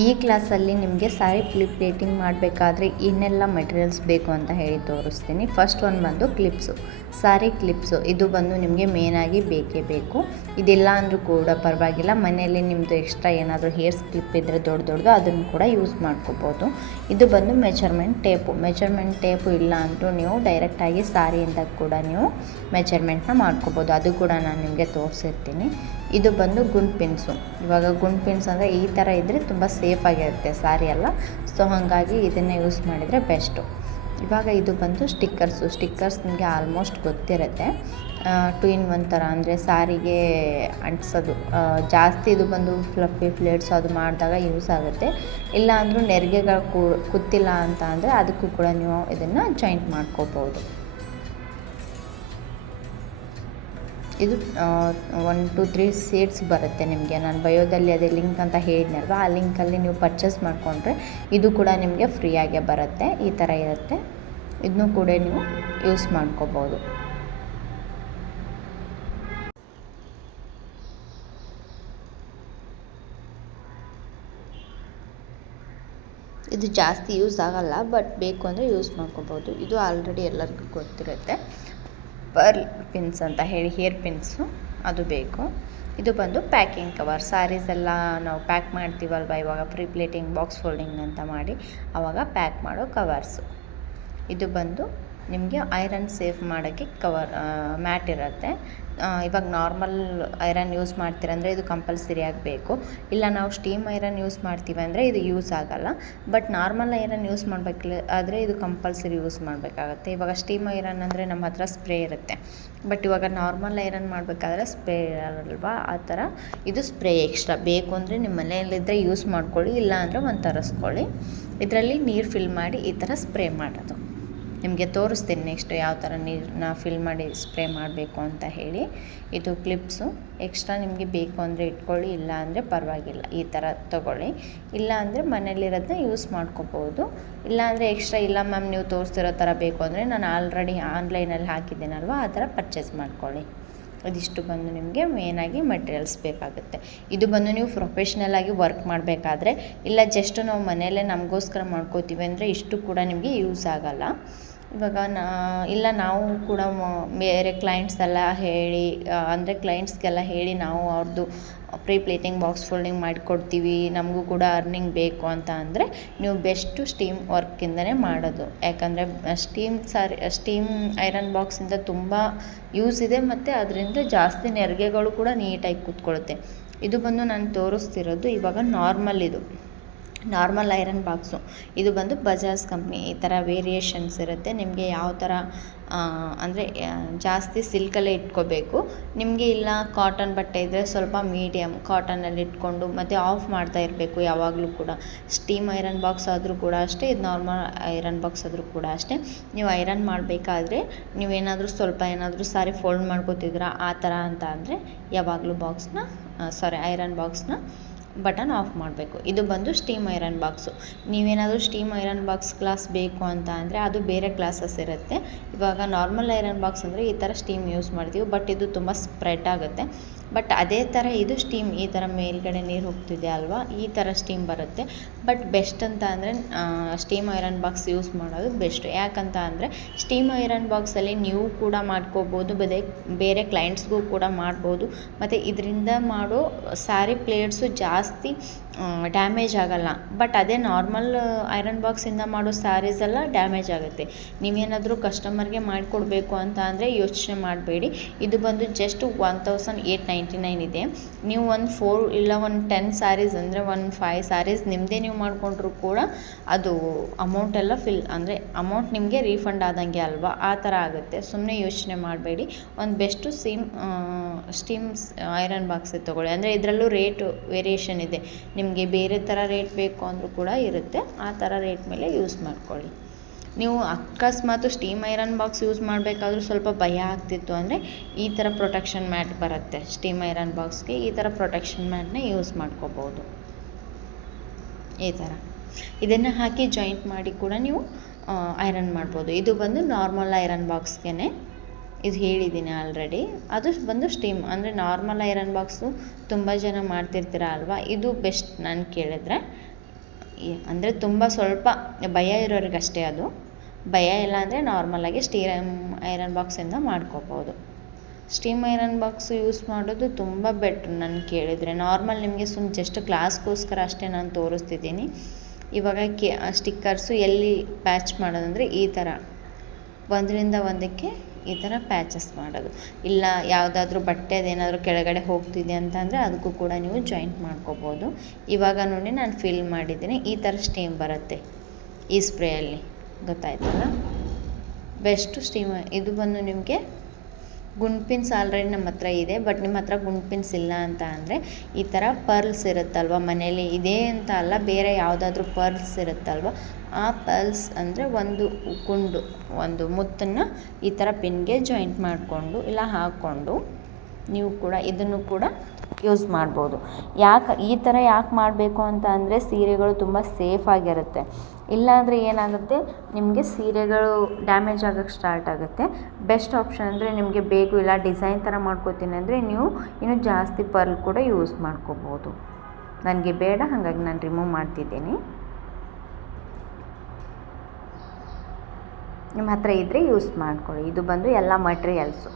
ಈ ಕ್ಲಾಸಲ್ಲಿ ನಿಮಗೆ ಸ್ಯಾರಿ ಪ್ಲೇಟಿಂಗ್ ಮಾಡಬೇಕಾದ್ರೆ ಇನ್ನೆಲ್ಲ ಮೆಟೀರಿಯಲ್ಸ್ ಬೇಕು ಅಂತ ಹೇಳಿ ತೋರಿಸ್ತೀನಿ. ಫಸ್ಟ್ ಒಂದು ಬಂದು ಕ್ಲಿಪ್ಸು, ಸ್ಯಾರಿ ಕ್ಲಿಪ್ಸು. ಇದು ಬಂದು ನಿಮಗೆ ಮೇನಾಗಿ ಬೇಕೇ ಬೇಕು. ಇದಿಲ್ಲ ಅಂದರೂ ಕೂಡ ಪರವಾಗಿಲ್ಲ, ಮನೆಯಲ್ಲಿ ನಿಮ್ಮದು ಎಕ್ಸ್ಟ್ರಾ ಏನಾದರೂ ಹೇರ್ಸ್ ಕ್ಲಿಪ್ ಇದ್ದರೆ ದೊಡ್ಡದು ಅದನ್ನು ಕೂಡ ಯೂಸ್ ಮಾಡ್ಕೋಬೋದು. ಇದು ಬಂದು ಮೆಜರ್ಮೆಂಟ್ ಟೇಪು ಇಲ್ಲ ಅಂದರೂ ನೀವು ಡೈರೆಕ್ಟಾಗಿ ಸ್ಯಾರಿಯಿಂದ ಕೂಡ ನೀವು ಮೆಜರ್ಮೆಂಟ್ನ ಮಾಡ್ಕೋಬೋದು. ಅದು ಕೂಡ ನಾನು ನಿಮಗೆ ತೋರಿಸಿರ್ತೀನಿ. ಇದು ಬಂದು ಗುಂಡ್ ಪಿನ್ಸು. ಇವಾಗ ಗುಂಡ್ ಪಿನ್ಸ್ ಅಂದರೆ ಈ ಥರ ಇದ್ದರೆ ತುಂಬ ಸೇಫಾಗಿರುತ್ತೆ ಸ್ಯಾರಿ ಎಲ್ಲ. ಸೊ ಹಾಗಾಗಿ ಇದನ್ನೇ ಯೂಸ್ ಮಾಡಿದರೆ ಬೆಸ್ಟು. ಇವಾಗ ಇದು ಬಂದು ಸ್ಟಿಕ್ಕರ್ಸ್ ನಿಮಗೆ ಆಲ್ಮೋಸ್ಟ್ ಗೊತ್ತಿರುತ್ತೆ. 2 in 1 ಥರ, ಅಂದರೆ ಸ್ಯಾರಿಗೆ ಅಂಟಿಸೋದು. ಜಾಸ್ತಿ ಇದು ಬಂದು ಫ್ಲಫಿ ಫ್ಲೇಟ್ಸ್ ಅದು ಮಾಡಿದಾಗ ಯೂಸ್ ಆಗುತ್ತೆ. ಇಲ್ಲ ಅಂದರೂ ನೆರಿಗೆಗಳು ಕೂತಿಲ್ಲ ಅಂತ ಅಂದರೆ ಅದಕ್ಕೂ ಕೂಡ ನೀವು ಇದನ್ನು ಜಾಯಿಂಟ್ ಮಾಡ್ಕೋಬೋದು. ಇದು 1 2 3 ಸೀಟ್ಸ್ ಬರುತ್ತೆ ನಿಮಗೆ. ನಾನು ಬಯೋದಲ್ಲಿ ಅದೇ ಲಿಂಕ್ ಅಂತ ಹೇಳಿದ್ನಲ್ವ, ಆ ಲಿಂಕಲ್ಲಿ ನೀವು ಪರ್ಚೇಸ್ ಮಾಡಿಕೊಂಡ್ರೆ ಇದು ಕೂಡ ನಿಮಗೆ ಫ್ರೀಯಾಗೆ ಬರುತ್ತೆ. ಈ ಥರ ಇರುತ್ತೆ. ಇದನ್ನೂ ಕೂಡ ನೀವು ಯೂಸ್ ಮಾಡ್ಕೋಬೋದು. ಇದು ಜಾಸ್ತಿ ಯೂಸ್ ಆಗಲ್ಲ, ಬಟ್ ಬೇಕು ಅಂದರೆ ಯೂಸ್ ಮಾಡ್ಕೋಬೋದು. ಇದು ಆಲ್ರೆಡಿ ಎಲ್ಲರಿಗೂ ಗೊತ್ತಿರುತ್ತೆ. ಪರ್ಲ್ ಪಿನ್ಸ್ ಅಂತ ಹೇಳಿ ಹೇರ್ ಪಿನ್ಸು, ಅದು ಬೇಕು. ಇದು ಬಂದು ಪ್ಯಾಕಿಂಗ್ ಕವರ್. ಸ್ಯಾರೀಸೆಲ್ಲ ನಾವು ಪ್ಯಾಕ್ ಮಾಡ್ತೀವಲ್ವ ಇವಾಗ, ಪ್ರೀ ಪ್ಲೇಟಿಂಗ್, ಬಾಕ್ಸ್ ಫೋಲ್ಡಿಂಗ್ ಅಂತ ಮಾಡಿ ಆವಾಗ ಪ್ಯಾಕ್ ಮಾಡೋ ಕವರ್ಸು. ಇದು ಬಂದು ನಿಮಗೆ ಐರನ್ ಸೇಫ್ ಮಾಡೋಕ್ಕೆ ಕವರ್ ಮ್ಯಾಟ್ ಇರುತ್ತೆ. ಇವಾಗ ನಾರ್ಮಲ್ ಐರನ್ ಯೂಸ್ ಮಾಡ್ತೀರಂದರೆ ಇದು ಕಂಪಲ್ಸರಿ ಆಗಬೇಕು. ಇಲ್ಲ ನಾವು ಸ್ಟೀಮ್ ಐರನ್ ಯೂಸ್ ಮಾಡ್ತೀವಿ ಅಂದರೆ ಇದು ಯೂಸ್ ಆಗೋಲ್ಲ. ಬಟ್ ನಾರ್ಮಲ್ ಐರನ್ ಯೂಸ್ ಆದರೆ ಇದು ಕಂಪಲ್ಸರಿ ಯೂಸ್ ಮಾಡಬೇಕಾಗತ್ತೆ. ಇವಾಗ ಸ್ಟೀಮ್ ಐರನ್ ಅಂದರೆ ನಮ್ಮ ಹತ್ರ ಸ್ಪ್ರೇ ಇರುತ್ತೆ, ಬಟ್ ಇವಾಗ ನಾರ್ಮಲ್ ಐರನ್ ಮಾಡಬೇಕಾದ್ರೆ ಸ್ಪ್ರೇ ಇರಲ್ವಾ, ಆ ಥರ ಇದು ಸ್ಪ್ರೇ ಎಕ್ಸ್ಟ್ರಾ ಬೇಕು ಅಂದರೆ ನಿಮ್ಮ ಮನೆಯಲ್ಲಿದ್ದರೆ ಯೂಸ್ ಮಾಡ್ಕೊಳ್ಳಿ, ಇಲ್ಲ ಅಂದರೆ ಒಂದು ತರಿಸ್ಕೊಳ್ಳಿ. ಇದರಲ್ಲಿ ನೀರು ಫಿಲ್ ಮಾಡಿ ಈ ಥರ ಸ್ಪ್ರೇ ಮಾಡೋದು. ನಿಮಗೆ ತೋರಿಸ್ತೀನಿ ನೆಕ್ಸ್ಟ್ ಯಾವ ಥರ ನೀರನ್ನ ಫಿಲ್ ಮಾಡಿ ಸ್ಪ್ರೇ ಮಾಡಬೇಕು ಅಂತ ಹೇಳಿ. ಇದು ಕ್ಲಿಪ್ಸು. ಎಕ್ಸ್ಟ್ರಾ ನಿಮಗೆ ಬೇಕು ಅಂದರೆ ಇಟ್ಕೊಳ್ಳಿ, ಇಲ್ಲ ಅಂದರೆ ಪರವಾಗಿಲ್ಲ, ಈ ಥರ ತೊಗೊಳ್ಳಿ. ಇಲ್ಲ ಅಂದರೆ ಮನೇಲಿರೋದನ್ನ ಯೂಸ್ ಮಾಡ್ಕೋಬೋದು. ಇಲ್ಲ ಅಂದರೆ ಎಕ್ಸ್ಟ್ರಾ ಇಲ್ಲ ಮ್ಯಾಮ್ ನೀವು ತೋರಿಸ್ತಿರೋ ಥರ ಬೇಕು ಅಂದರೆ ನಾನು ಆಲ್ರೆಡಿ ಆನ್ಲೈನಲ್ಲಿ ಹಾಕಿದ್ದೀನಲ್ವ, ಆ ಥರ ಪರ್ಚೇಸ್ ಮಾಡ್ಕೊಳ್ಳಿ. ಇದಿಷ್ಟು ಬಂದು ನಿಮಗೆ ಮೇನಾಗಿ ಮೆಟೀರಿಯಲ್ಸ್ ಬೇಕಾಗುತ್ತೆ. ಇದು ಬಂದು ನೀವು ಪ್ರೊಫೆಷ್ನಲಾಗಿ ವರ್ಕ್ ಮಾಡಬೇಕಾದ್ರೆ, ಇಲ್ಲ ಜಸ್ಟ್ ನಾವು ಮನೆಯಲ್ಲೇ ನಮಗೋಸ್ಕರ ಮಾಡ್ಕೋತೀವಿ ಅಂದರೆ ಇಷ್ಟು ಕೂಡ ನಿಮಗೆ ಯೂಸ್ ಆಗೋಲ್ಲ. ಇವಾಗ ಇಲ್ಲ ನಾವು ಕೂಡ ಬೇರೆ ಕ್ಲೈಂಟ್ಸ್ ಎಲ್ಲ ಹೇಳಿ, ಅಂದರೆ ಕ್ಲೈಂಟ್ಸ್ಗೆಲ್ಲ ಹೇಳಿ ನಾವು ಅವ್ರದ್ದು ಪ್ರೀ ಪ್ಲೇಟಿಂಗ್, ಬಾಕ್ಸ್ ಫೋಲ್ಡಿಂಗ್ ಮಾಡಿಕೊಡ್ತೀವಿ, ನಮಗೂ ಕೂಡ ಅರ್ನಿಂಗ್ ಬೇಕು ಅಂತ ಅಂದರೆ ನೀವು ಬೆಸ್ಟು ಸ್ಟೀಮ್ ವರ್ಕಿಂದನೇ ಮಾಡೋದು. ಯಾಕಂದರೆ ಸ್ಟೀಮ್ ಐರನ್ ಬಾಕ್ಸಿಂದ ತುಂಬ ಯೂಸ್ ಇದೆ, ಮತ್ತು ಅದರಿಂದ ಜಾಸ್ತಿ ನೆರಿಗೆಗಳು ಕೂಡ ನೀಟಾಗಿ ಕೂತ್ಕೊಳ್ಳುತ್ತೆ. ಇದು ಬಂದು ನಾನು ತೋರಿಸ್ತಿರೋದು ಇವಾಗ ನಾರ್ಮಲ್ ಐರನ್ ಬಾಕ್ಸು. ಇದು ಬಂದು ಬಜಾಜ್ ಕಂಪ್ನಿ. ಈ ಥರ ವೇರಿಯೇಷನ್ಸ್ ಇರುತ್ತೆ. ನಿಮಗೆ ಯಾವ ಥರ ಅಂದರೆ ಜಾಸ್ತಿ ಸಿಲ್ಕಲ್ಲೇ ಇಟ್ಕೋಬೇಕು. ನಿಮಗೆ ಇಲ್ಲ ಕಾಟನ್ ಬಟ್ಟೆ ಇದ್ದರೆ ಸ್ವಲ್ಪ ಮೀಡಿಯಮ್ ಕಾಟನಲ್ಲಿ ಇಟ್ಕೊಂಡು ಮತ್ತು ಆಫ್ ಮಾಡ್ತಾ ಇರಬೇಕು ಯಾವಾಗಲೂ ಕೂಡ. ಸ್ಟೀಮ್ ಐರನ್ ಬಾಕ್ಸ್ ಆದರೂ ಕೂಡ ಅಷ್ಟೇ, ಇದು ನಾರ್ಮಲ್ ಐರನ್ ಬಾಕ್ಸ್ ಆದರೂ ಕೂಡ ಅಷ್ಟೇ. ನೀವು ಐರನ್ ಮಾಡಬೇಕಾದ್ರೆ ನೀವೇನಾದರೂ ಸ್ವಲ್ಪ ಏನಾದರೂ ಸಾರಿ ಫೋಲ್ಡ್ ಮಾಡ್ಕೋತಿದ್ರ ಆ ಥರ ಅಂತ ಅಂದರೆ ಯಾವಾಗಲೂ ಐರನ್ ಬಾಕ್ಸ್ನ ಬಟನ್ ಆಫ್ ಮಾಡಬೇಕು. ಇದು ಬಂದು ಸ್ಟೀಮ್ ಐರನ್ ಬಾಕ್ಸು. ನೀವೇನಾದರೂ ಸ್ಟೀಮ್ ಐರನ್ ಬಾಕ್ಸ್ ಕ್ಲಾಸ್ ಬೇಕು ಅಂತ ಅಂದರೆ ಅದು ಬೇರೆ ಕ್ಲಾಸಸ್ ಇರುತ್ತೆ. ಇವಾಗ ನಾರ್ಮಲ್ ಐರನ್ ಬಾಕ್ಸ್ ಅಂದರೆ ಈ ಥರ ಸ್ಟೀಮ್ ಯೂಸ್ ಮಾಡ್ತೀವಿ, ಬಟ್ ಇದು ತುಂಬ ಸ್ಪ್ರೆಡ್ ಆಗುತ್ತೆ. ಬಟ್ ಅದೇ ಥರ ಇದು ಸ್ಟೀಮ್, ಈ ಥರ ಮೇಲ್ಗಡೆ ನೀರು ಹೋಗ್ತಿದೆ ಅಲ್ವಾ, ಈ ಥರ ಸ್ಟೀಮ್ ಬರುತ್ತೆ. ಬಟ್ ಬೆಸ್ಟ್ ಅಂತ ಅಂದರೆ ಸ್ಟೀಮ್ ಐರನ್ ಬಾಕ್ಸ್ ಯೂಸ್ ಮಾಡೋದು ಬೆಸ್ಟು. ಯಾಕಂತ ಅಂದರೆ ಸ್ಟೀಮ್ ಐರನ್ ಬಾಕ್ಸಲ್ಲಿ ನೀವು ಕೂಡ ಮಾಡ್ಕೋಬೋದು, ಬೇರೆ ಕ್ಲೈಂಟ್ಸ್ಗೂ ಕೂಡ ಮಾಡ್ಬೋದು. ಮತ್ತು ಇದರಿಂದ ಮಾಡೋ ಸ್ಯಾರಿ ಪ್ಲೇಟ್ಸು ಜಾಸ್ತಿ ಡ್ಯಾಮೇಜ್ ಆಗೋಲ್ಲ. ಬಟ್ ಅದೇ ನಾರ್ಮಲ್ ಐರನ್ ಬಾಕ್ಸಿಂದ ಮಾಡೋ ಸ್ಯಾರೀಸ್ ಎಲ್ಲ ಡ್ಯಾಮೇಜ್ ಆಗುತ್ತೆ. ನೀವೇನಾದರೂ ಕಸ್ಟಮರ್ಗೆ ಮಾಡಿಕೊಡ್ಬೇಕು ಅಂತ ಅಂದರೆ ಯೋಚನೆ ಮಾಡಬೇಡಿ. ಇದು ಬಂದು ಜಸ್ಟ್ 1899 ಇದೆ. ನೀವು ಒಂದು 4 ಇಲ್ಲ ಒಂದು 10 ಸ್ಯಾರೀಸ್ ಅಂದರೆ ಒಂದು 5 ಸ್ಯಾರೀಸ್ ನಿಮ್ಮದೇ ನೀವು ಮಾಡಿಕೊಂಡ್ರೂ ಕೂಡ ಅದು ಅಮೌಂಟ್ ಎಲ್ಲ ಅಂದರೆ ಅಮೌಂಟ್ ನಿಮಗೆ ರೀಫಂಡ್ ಆದಂಗೆ ಅಲ್ವಾ, ಆ ಥರ ಆಗುತ್ತೆ. ಸುಮ್ಮನೆ ಯೋಚನೆ ಮಾಡಬೇಡಿ. ಒಂದು ಬೆಸ್ಟು ಸ್ಟೀಮ್ ಐರನ್ ಬಾಕ್ಸ್ ತೊಗೊಳ್ಳಿ. ಅಂದರೆ ಇದರಲ್ಲೂ ರೇಟು ವೇರಿಯೇಷನ್ ಇದೆ. ನಿಮಗೆ ಬೇರೆ ಥರ ರೇಟ್ ಬೇಕು ಅಂದರೂ ಕೂಡ ಇರುತ್ತೆ. ಆ ಥರ ರೇಟ್ ಮೇಲೆ ಯೂಸ್ ಮಾಡ್ಕೊಳ್ಳಿ. ನೀವು ಅಕಸ್ಮಾತ್ ಸ್ಟೀಮ್ ಐರನ್ ಬಾಕ್ಸ್ ಯೂಸ್ ಮಾಡಬೇಕಾದ್ರೂ ಸ್ವಲ್ಪ ಭಯ ಆಗ್ತಿತ್ತು ಅಂದರೆ ಈ ಥರ ಪ್ರೊಟೆಕ್ಷನ್ ಮ್ಯಾಟ್ ಬರುತ್ತೆ. ಸ್ಟೀಮ್ ಐರನ್ ಬಾಕ್ಸ್ಗೆ ಈ ಥರ ಪ್ರೊಟೆಕ್ಷನ್ ಮ್ಯಾಟ್ನ ಯೂಸ್ ಮಾಡ್ಕೋಬೋದು. ಈ ಥರ ಇದನ್ನು ಹಾಕಿ ಜಾಯಿಂಟ್ ಮಾಡಿ ಕೂಡ ನೀವು ಐರನ್ ಮಾಡ್ಬೋದು. ಇದು ಬಂದು ನಾರ್ಮಲ್ ಐರನ್ ಬಾಕ್ಸ್ಗೆ ಇದು ಹೇಳಿದ್ದೀನಿ ಆಲ್ರೆಡಿ. ಅದು ಬಂದು ಸ್ಟೀಮ್ ಅಂದರೆ ನಾರ್ಮಲ್ ಐರನ್ ಬಾಕ್ಸು ತುಂಬ ಜನ ಮಾಡ್ತಿರ್ತೀರ ಅಲ್ವಾ, ಇದು ಬೆಸ್ಟ್ ನಾನು ಕೇಳಿದ್ರೆ. ಅಂದರೆ ತುಂಬ ಸ್ವಲ್ಪ ಭಯ ಇರೋರಿಗಷ್ಟೇ ಅದು. ಭಯ ಇಲ್ಲ ಅಂದರೆ ನಾರ್ಮಲಾಗಿ ಸ್ಟೀಮ್ ಐರನ್ ಬಾಕ್ಸಿಂದ ಮಾಡ್ಕೋಬೋದು. ಸ್ಟೀಮ್ ಐರನ್ ಬಾಕ್ಸ್ ಯೂಸ್ ಮಾಡೋದು ತುಂಬ ಬೆಟ್ರ್ ನನ್ನ ಕೇಳಿದರೆ. ನಾರ್ಮಲ್ ನಿಮಗೆ ಜಸ್ಟ್ ಕ್ಲಾಸ್ಗೋಸ್ಕರ ಅಷ್ಟೇ ನಾನು ತೋರಿಸ್ತಿದ್ದೀನಿ. ಇವಾಗ ಸ್ಟಿಕ್ಕರ್ಸು ಎಲ್ಲಿ ಪ್ಯಾಚ್ ಮಾಡೋದಂದರೆ ಈ ಥರ ಒಂದರಿಂದ ಒಂದಕ್ಕೆ ಈ ಥರ ಪ್ಯಾಚಸ್ ಮಾಡೋದು. ಇಲ್ಲ ಯಾವುದಾದ್ರೂ ಬಟ್ಟೆದೇನಾದರೂ ಕೆಳಗಡೆ ಹೋಗ್ತಿದೆ ಅಂತಂದರೆ ಅದಕ್ಕೂ ಕೂಡ ನೀವು ಜಾಯಿಂಟ್ ಮಾಡ್ಕೋಬೋದು. ಇವಾಗ ನೋಡಿ ನಾನು ಫಿಲ್ ಮಾಡಿದ್ದೀನಿ. ಈ ಥರ ಸ್ಟೀಮ್ ಬರುತ್ತೆ ಈ ಸ್ಪ್ರೇಯಲ್ಲಿ, ಗೊತ್ತಾಯ್ತಲ್ಲ. ಬೆಸ್ಟ್ ಸ್ಟೀಮ್ ಇದು ಬಂದು ನಿಮಗೆ ಗುಂಡ್ ಪಿನ್ಸ್ ಆಲ್ರೆಡಿ ನಮ್ಮ ಹತ್ರ ಇದೆ. ಬಟ್ ನಿಮ್ಮ ಹತ್ರ ಗುಂಡ್ ಪಿನ್ಸ್ ಇಲ್ಲ ಅಂತ ಅಂದರೆ ಈ ಥರ ಪರ್ಲ್ಸ್ ಇರುತ್ತಲ್ವ ಮನೇಲಿ, ಇದೇ ಅಂತ ಅಲ್ಲ, ಬೇರೆ ಯಾವುದಾದ್ರೂ ಪರ್ಲ್ಸ್ ಇರುತ್ತಲ್ವ, ಆ ಪರ್ಲ್ಸ್ ಅಂದರೆ ಒಂದು ಮುತ್ತನ್ನು ಈ ಥರ ಪಿನ್ಗೆ ಜಾಯಿಂಟ್ ಮಾಡಿಕೊಂಡು ಇಲ್ಲ ಹಾಕ್ಕೊಂಡು ನೀವು ಕೂಡ ಇದನ್ನು ಕೂಡ ಯೂಸ್ ಮಾಡ್ಬೋದು. ಈ ಥರ ಯಾಕೆ ಮಾಡಬೇಕು ಅಂತ ಅಂದರೆ ಸೀರೆಗಳು ತುಂಬ ಸೇಫಾಗಿರುತ್ತೆ. ಇಲ್ಲಾಂದರೆ ಏನಾಗುತ್ತೆ, ನಿಮಗೆ ಸೀರೆಗಳು ಡ್ಯಾಮೇಜ್ ಆಗೋಕ್ಕೆ ಸ್ಟಾರ್ಟ್ ಆಗುತ್ತೆ. ಬೆಸ್ಟ್ ಆಪ್ಷನ್ ಅಂದರೆ ನಿಮಗೆ ಬೇಕು ಇಲ್ಲ ಡಿಸೈನ್ ಥರ ಮಾಡ್ಕೋತೀನಿ ಅಂದರೆ ನೀವು ಇನ್ನೂ ಜಾಸ್ತಿ ಪರ್ಲ್ ಕೂಡ ಯೂಸ್ ಮಾಡ್ಕೋಬೋದು. ನನಗೆ ಬೇಡ, ಹಾಗಾಗಿ ನಾನು ರಿಮೂವ್ ಮಾಡ್ತಿದ್ದೀನಿ. ನಿಮ್ಮ ಹತ್ರ ಇದ್ದರೆ ಯೂಸ್ ಮಾಡ್ಕೊಳ್ಳಿ. ಇದು ಬಂದು ಎಲ್ಲ ಮಟೀರಿಯಲ್ಸು.